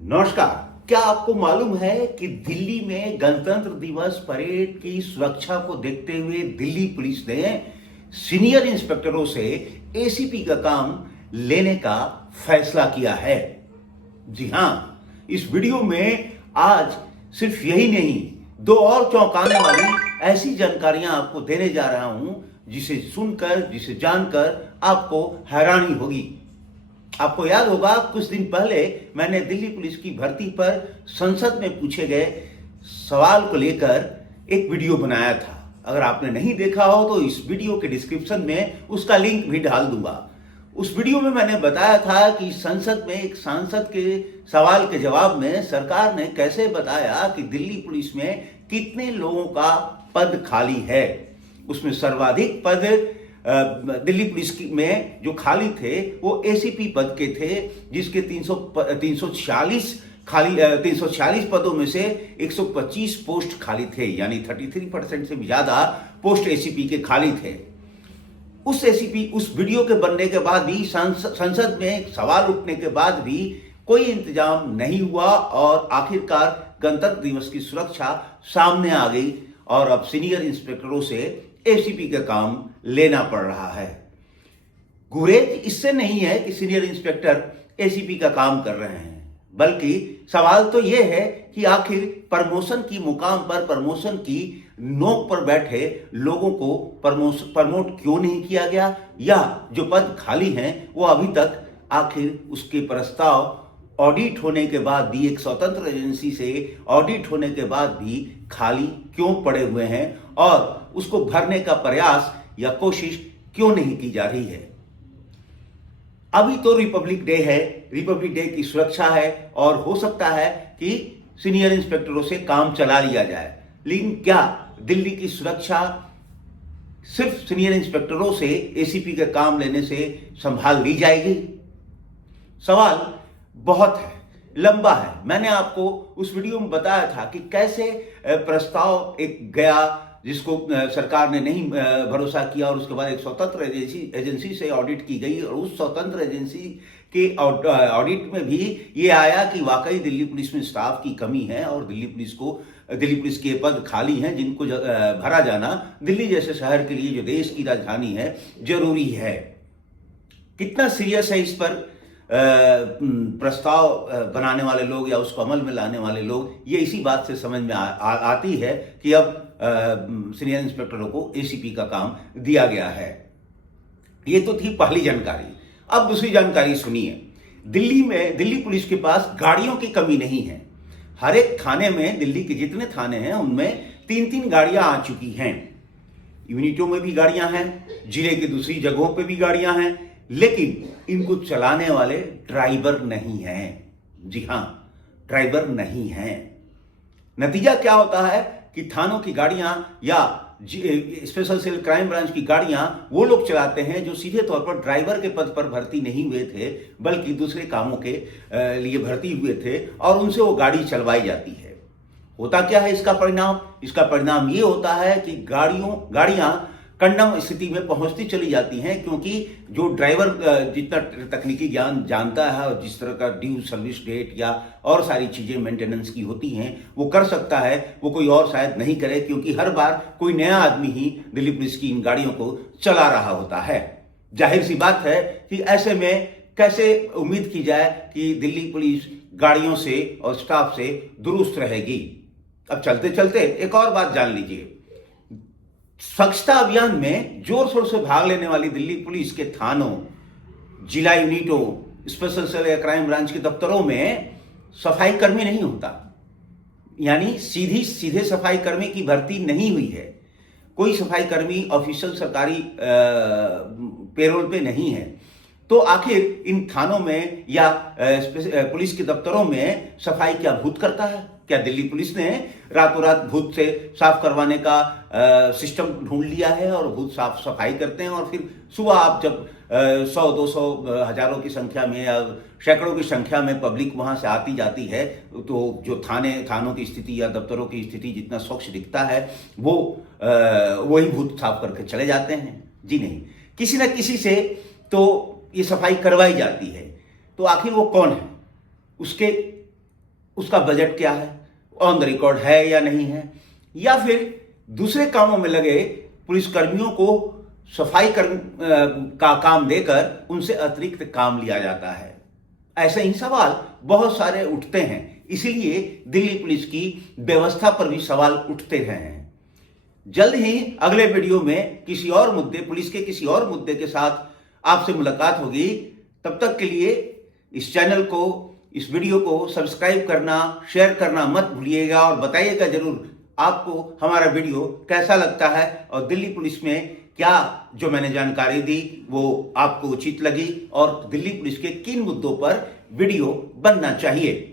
नमस्कार। क्या आपको मालूम है कि दिल्ली में गणतंत्र दिवस परेड की सुरक्षा को देखते हुए दिल्ली पुलिस ने सीनियर इंस्पेक्टरों से एसीपी का काम लेने का फैसला किया है। जी हां, इस वीडियो में आज सिर्फ यही नहीं, दो और चौंकाने वाली ऐसी जानकारियां आपको देने जा रहा हूं जिसे सुनकर, जिसे जानकर आपको हैरानी होगी। आपको याद होगा, कुछ दिन पहले मैंने दिल्ली पुलिस की भर्ती पर संसद में पूछे गए सवाल को लेकर एक वीडियो बनाया था। अगर आपने नहीं देखा हो तो इस वीडियो के डिस्क्रिप्शन में उसका लिंक भी डाल दूंगा। उस वीडियो में मैंने बताया था कि संसद में एक सांसद के सवाल के जवाब में सरकार ने कैसे बताया कि दिल्ली पुलिस में कितने लोगों का पद खाली है। उसमें सर्वाधिक पद दिल्ली पुलिस में जो खाली थे वो एसीपी पद के थे, जिसके 346 पदों में से 125 पोस्ट खाली थे, यानी 33% से भी ज्यादा पोस्ट एसीपी के खाली थे। उस वीडियो के बनने के बाद भी, संसद में सवाल उठने के बाद भी कोई इंतजाम नहीं हुआ और आखिरकार गणतंत्र दिवस की सुरक्षा सामने आ गई और अब सीनियर इंस्पेक्टरों से एसीपी का काम लेना पड़ रहा है। गुरेज इससे नहीं है कि सीनियर इंस्पेक्टर एसीपी का काम कर रहे हैं, बल्कि सवाल तो यह है कि आखिर प्रमोशन की मुकाम पर, प्रमोशन की नोक पर बैठे लोगों को प्रमोट क्यों नहीं किया गया, या जो पद खाली हैं वो अभी तक आखिर उसके प्रस्ताव ऑडिट होने के बाद भी, एक स्वतंत्र एजेंसी से ऑडिट होने के बाद भी खाली क्यों पड़े हुए हैं और उसको भरने का प्रयास या कोशिश क्यों नहीं की जा रही है। अभी तो रिपब्लिक डे है, रिपब्लिक डे की सुरक्षा है और हो सकता है कि सीनियर इंस्पेक्टरों से काम चला लिया जाए, लेकिन क्या दिल्ली की सुरक्षा सिर्फ सीनियर इंस्पेक्टरों से एसीपी का काम लेने से संभाल ली जाएगी? सवाल बहुत है, लंबा है। मैंने आपको उस वीडियो में बताया था कि कैसे प्रस्ताव एक गया जिसको सरकार ने नहीं भरोसा किया और उसके बाद एक स्वतंत्र एजेंसी से ऑडिट की गई और उस स्वतंत्र एजेंसी के ऑडिट में भी ये आया कि वाकई दिल्ली पुलिस में स्टाफ की कमी है और दिल्ली पुलिस के पद खाली हैं जिनको भरा जाना दिल्ली जैसे शहर के लिए, जो देश की राजधानी है, जरूरी है। कितना सीरियस है इस पर प्रस्ताव बनाने वाले लोग या उसको अमल में लाने वाले लोग, ये इसी बात से समझ में आती है कि अब सीनियर इंस्पेक्टरों को एसीपी का काम दिया गया है। ये तो थी पहली जानकारी। अब दूसरी जानकारी सुनिए। दिल्ली पुलिस के पास गाड़ियों की कमी नहीं है। हर एक थाने में, दिल्ली के जितने थाने हैं उनमें 3-3 गाड़ियां आ चुकी हैं। यूनिटों में भी गाड़ियां हैं, जिले की दूसरी जगहों पे भी गाड़ियां हैं, लेकिन इनको चलाने वाले ड्राइवर नहीं हैं। जी हां, ड्राइवर नहीं हैं। नतीजा क्या होता है कि थानों की गाड़ियां या स्पेशल सेल क्राइम ब्रांच की गाड़ियां वो लोग चलाते हैं जो सीधे तौर पर ड्राइवर के पद पर भर्ती नहीं हुए थे, बल्कि दूसरे कामों के लिए भर्ती हुए थे और उनसे वो गाड़ी चलवाई जाती है। होता क्या है इसका परिणाम? इसका परिणाम ये होता है कि गाड़ियां कंडम स्थिति में पहुंचती चली जाती हैं, क्योंकि जो ड्राइवर जितना तकनीकी ज्ञान जानता है और जिस तरह का ड्यू सर्विस डेट या और सारी चीजें मेंटेनेंस की होती हैं वो कर सकता है, वो कोई और शायद नहीं करे, क्योंकि हर बार कोई नया आदमी ही दिल्ली पुलिस की इन गाड़ियों को चला रहा होता है। जाहिर सी बात है कि ऐसे में कैसे उम्मीद की जाए कि दिल्ली पुलिस गाड़ियों से और स्टाफ से दुरुस्त रहेगी। अब चलते चलते एक और बात जान लीजिए। स्वच्छता अभियान में जोर शोर से भाग लेने वाली दिल्ली पुलिस के थानों, जिला यूनिटों, स्पेशल सेल या क्राइम ब्रांच के दफ्तरों में सफाई कर्मी नहीं होता, यानी सीधे सफाई कर्मी की भर्ती नहीं हुई है। कोई सफाई कर्मी ऑफिशियल सरकारी पेरोल पे नहीं है। तो आखिर इन थानों में या पुलिस के दफ्तरों में सफाई क्या भूत करता है? क्या दिल्ली पुलिस ने रातों रात भूत से साफ करवाने का सिस्टम ढूंढ लिया है और भूत साफ सफाई करते हैं और फिर सुबह आप जब 100-200 हजारों की संख्या में या सैकड़ों की संख्या में पब्लिक वहां से आती जाती है तो जो थानों की स्थिति या दफ्तरों की स्थिति जितना स्वच्छ दिखता है वो वही भूत साफ करके चले जाते हैं? जी नहीं, किसी न किसी से तो ये सफाई करवाई जाती है। तो आखिर वो कौन है? उसके उसका बजट क्या है, ऑन द रिकॉर्ड है या नहीं है, या फिर दूसरे कामों में लगे पुलिसकर्मियों को सफाई का काम देकर उनसे अतिरिक्त काम लिया जाता है। ऐसे ही सवाल बहुत सारे उठते हैं, इसीलिए दिल्ली पुलिस की व्यवस्था पर भी सवाल उठते हैं। जल्द ही अगले वीडियो में किसी और मुद्दे, पुलिस के किसी और मुद्दे के साथ आपसे मुलाकात होगी। तब तक के लिए इस चैनल को, इस वीडियो को सब्सक्राइब करना, शेयर करना मत भूलिएगा और बताइएगा जरूर आपको हमारा वीडियो कैसा लगता है और दिल्ली पुलिस में क्या जो मैंने जानकारी दी वो आपको उचित लगी और दिल्ली पुलिस के किन मुद्दों पर वीडियो बनना चाहिए।